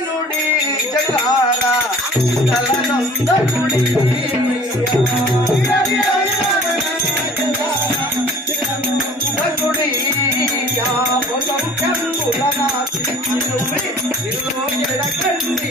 నుడి జగారా తలనందకుడి నకుడి ఇల్లు ఎడకండి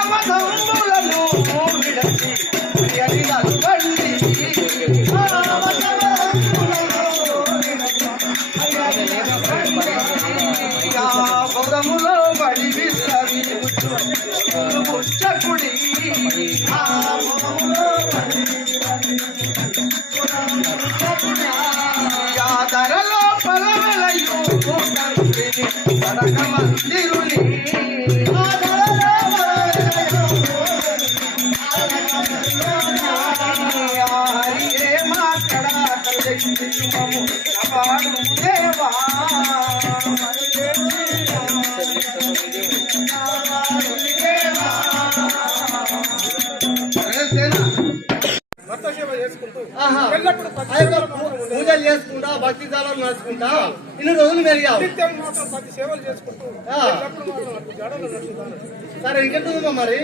గుడి అసమధములను విడచి పూజలు చేసుకుంటా భక్తి కాలం నడుచుకుంటా ఇన్ని రోజులు నడుచుతాను. సరే ఇంకెంటుందమ్మా మరి?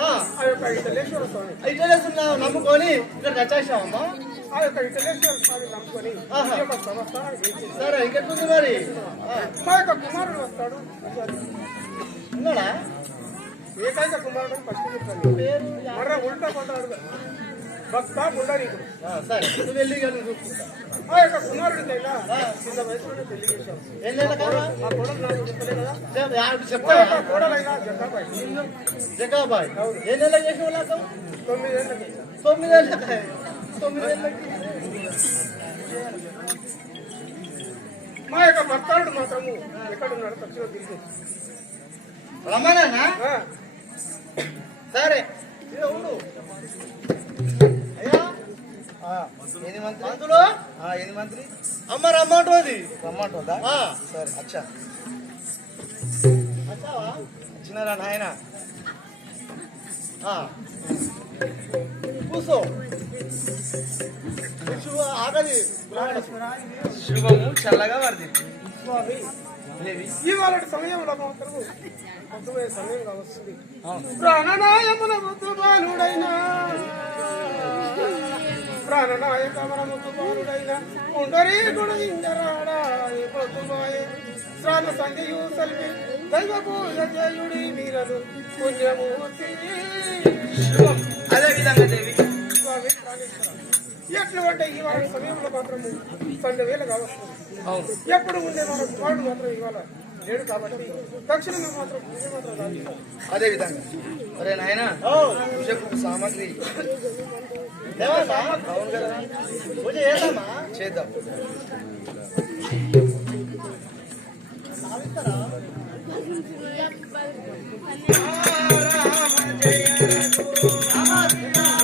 ఆ. యొక్క ఇటలేశ్వర స్వామి. ఇట్లా చేస్తున్నావు నమ్ముకొని ఇక్కడ వచ్చేసావమ్మా ఆ యొక్క ఇటలేశ్వర స్వామి నమ్ముకొని. ఈ యొక్క చేసి సరే ఇంకెట్టుంది మరి? మా యొక్క కుమారుడు వస్తాడు. ఉన్నాడా? ఏకైక కుమారుడు ఫస్ట్ చెప్తాను పేరు? మర్ర ఉల్టా పడ్డాడు భక్త ముండరీకుడు ఆ, సరే. నువ్వు వెళ్ళి చూసుకుంటా. ఆ యొక్క కుమారుడికైనా చిన్న వయసులోనే పెళ్ళి చేశాం ఏం లేదా కావా? ఆ కోడలు నాకు చెప్పలే కదా. ఆ, యొక్క కోడలైనా జగ్గాబాయి. జగాబాయ్ ఏ నెల చేసిన వాళ్ళకు తొమ్మిదేళ్ళకి. తొమ్మిదేళ్ళకి. తొమ్మిదేళ్ళకి. మా యొక్క భక్తాడు మాత్రము ఎక్కడున్నాడు తక్షణ తిరిగి రమ్మనేనా ఆ, సరే. ఉండు. మంత్రి? మంత్రులు? ఎన్ని మంత్రి? అమ్మ రమ్మంటుంది రమ్మంటుందా ఆ, సరే అచ్చా. వచ్చినారా నాయన? ఆ. కూర్చో శివ ఆగది శుభము చల్లగా వర్ది. ఇవాళ సమయంలో సమయం కావస్తుంది. ప్రాణనాయమున బాలుడైనా ప్రాణనాయక మన ముద్దు బాలుడైన ఉండరీ గుణ ఇంజరాడా ఈ పొద్దుబాయే శ్రాద్ధ సంధ్యయు సల్వి దైవ పూజ చేయుడి మీరలు పుణ్యమూర్తి. అదే విధంగా దేవి. స్వామి ఎట్లు అంటే ఇవాళ సమయంలో మాత్రము పన్నెండు వేలు అవును. ఎప్పుడు ఉండే మన కుమారుడు మాత్రం ఇవాళ లేడు కాబట్టి తక్షణమే మాత్రం అదే విధంగా. అరే నాయన పూజకు సామాగ్రి. అవును కదా. పూజ చేద్దామా? చేద్దాం. రామ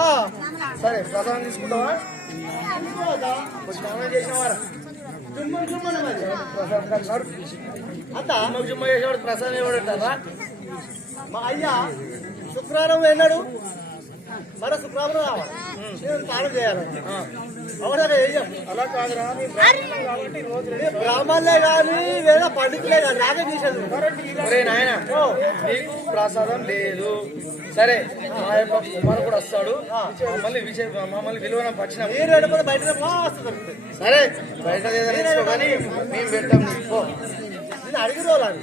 ఆ, సరే ప్రసాదం తీసుకుంటావా? స్నానం చేసినవారా అమ్మకు జుమ్మ చేసేవాడు ప్రసాదం ఇవ్వడంటారా? మా అయ్యా శుక్రవారం వెళ్ళాడు మన శుక్రవారం రావాలి. చేయాలి. అవునా ఏం అలా కాదురా నీ బ్రాహ్మణులు కాబట్టి ఈ రోజు రెండు బ్రాహ్మణులే కానీ లేదా పండితులే కానీ నాకే తీసేది. ఒరే నాయన నీకు ప్రసాదం లేదు. సరే మా యొక్క కుమారు కూడా వస్తాడు. మమ్మల్ని విజయ మమ్మల్ని విలువన పచ్చిన మీరు బయట వస్తుంది సరే బయట కానీ మేము పెట్టాం నీకు పో. నేను అడిగి రోజు